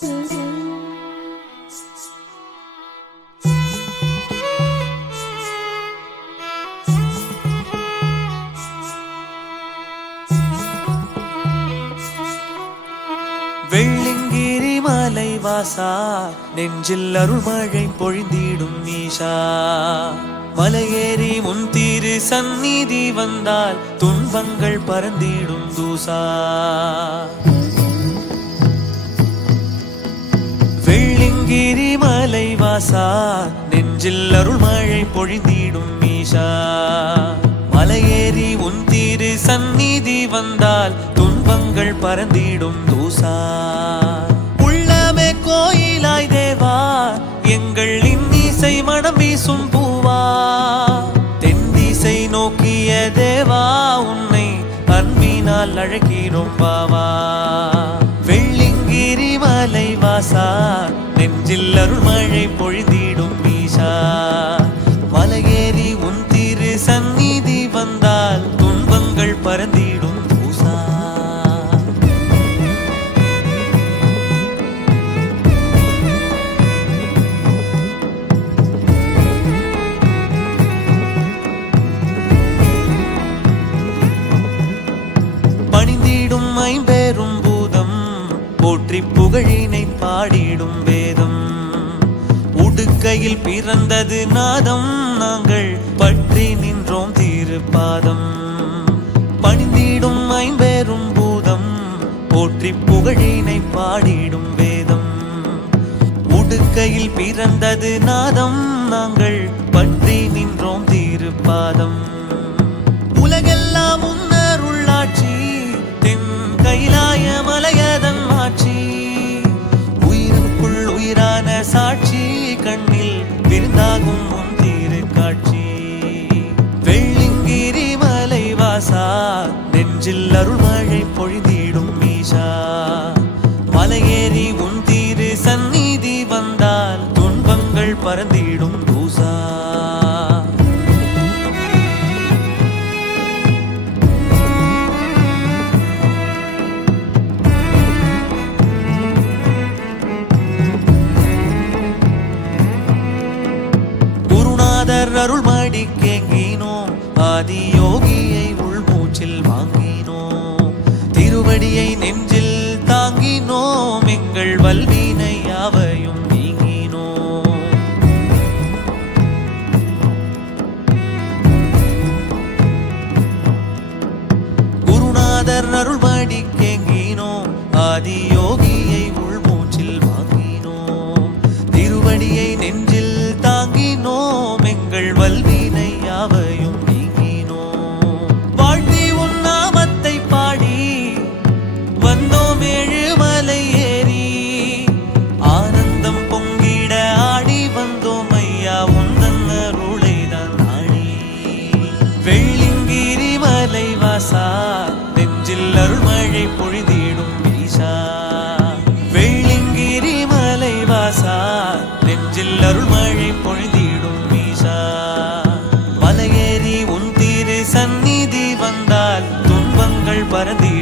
வெள்ளிங்கிரி மலை வாசா நெஞ்சில் அருள்மழை பொழிந்திடும் ஈஷா மலையேறி முன் தீரு சந்நிதி வந்தால் துன்பங்கள் பறந்திடும் தூசா. வெள்ளிங்கிரி மலை வாசா நெஞ்சில் அருள் மழை பொழிந்திடும் ஈஷா மலையேறி உன் தீரு சந்நிதி வந்தால் துன்பங்கள் பறந்திடும் தூசா. உள்ளமே கோயிலாய் தேவா எங்கள் இன்னிசை மனம் வீசும் பூவா. தென்னிசை நோக்கிய தேவா உன்னை அன்பினால் அழைக்கிறோம் பாவா. வெள்ளிங்கிரி மலை வாசா நெஞ்சில் அருள்மழை பொழுதிடும் ஈஷா மலையேறி உன் திரு சந்நிதி வந்தால் துன்பங்கள் பறந்திடும் பூசா. பணிந்திடும் ஐம்பெரும் பூதம் போற்றி புகழினை பாடிடும் வே கங்கையில் பிறந்தது நாதம். நாங்கள் பற்றி நின்றோம் திருப்பாதம். பணிந்திடும் ஐம்பெரும் பூதம். போற்றி புகழினை பாடிடும் வேதம். உடுக்கையில் பிறந்தது நாதம். நாங்கள் பற்றி நின்றோம் திருப்பாதம். உலகெல்லாம் உன்னர் உள்ளாட்சி. தென் கைலாய மலையதன் ஆட்சி உயிருக்குள் உயிரான சாட்சி. தாகும் உன் தீரு காட்சி வெள்ளிங்கிரி மலை வாசா நெஞ்சில் அருள்மழை பொழிந்திடும் மீசா. மலையேறி உன் தீரு சந்நிதி வந்தால் துன்பங்கள் பறந்திடும் குருநாதர் அருள்மடி கேங்கினோம் ஆதி யோகியை உள்மூச்சில் வாங்கினோம் திருவடியை நெஞ்சில் தாங்கினோம் எங்கள் வல்வினை யாவையும் நீங்கினோம் குருநாதர் அருள்மடி கேங்கினோம் ஆதி யோகியை உள்மூச்சில் வாங்கினோம் திருவடியை நெஞ்சில் வல்வினை யாவையும் நீங்கினோம் வாழ்த்தி உன் நாமத்தை பாடி வந்தோம் ஏழுமலை ஏறி. ஆனந்தம் பொங்கிட ஆடி வந்தோம் ஐயா உந்தன் அருளை தான் நாடி. வெள்ளிங்கிரி மலை வாசா நெஞ்சில் அருள்மழை பொழுதி. மலையேறி